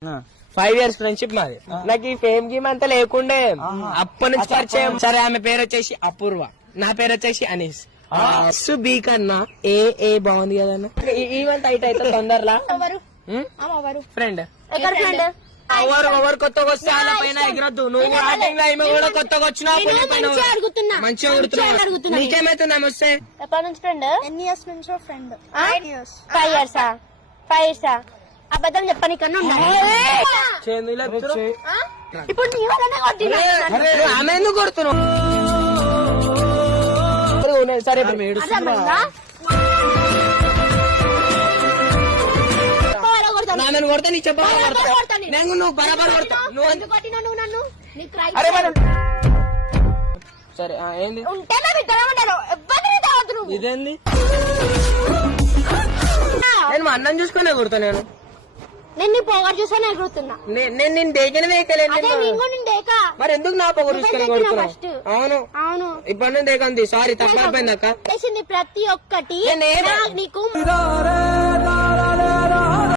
5 years friendship మాది. నాకు ఈ ఫేమ్ గేమ్ అంతా లేకుండే అప్పటి నుంచి పరిచయం. సరే ఆమె పేరు వచ్చేసి అపూర్వ, నా పేరు వచ్చేసి అనీస్. బీ కన్నా ఏ ఏ బాగుంది కదన్నా. ఈవెంట్ హైట్ అయితే తొందరలా ఫ్రెండ్ ఎవరు కొత్తగా వస్తే వాళ్ళ పైన ఎగరద్దు. నువ్వు కూడా కొత్తగా వచ్చినావు మంచిగా కొడుతున్నావు. నీకేమైతుంది ఆమె వస్తే? ఎప్పటి నుంచి ఫ్రెండ్? ఎన్ని ఇయర్స్ నుంచో ఫ్రెండ్? 5 years. 5 years. అబద్ధం చెప్పని కన్నా ఇప్పుడు నీ వల్లనే కొట్టినా. ఆమె ఎందుకు కొడుతున్నావు? సరే ఆమెను కొడతా నీ చెప్ప నువ్వు బరాబర్ కొడతా. సరే ఏంది ఇదేంది? నేను మా అన్నం చూసుకునే కొడతా. నేను పొగరు చూసాను ఎగురుతున్నా. నేను దేకిన వేయకలేదు. మరి ఎందుకు నా పొగరు చూసుకుని కొడుతున్నా? అవును అవును ఇప్పటి నుంచి దేకంది. సారీ తప్పైపోయింది అక్క. ప్రతి ఒక్కటి నీకు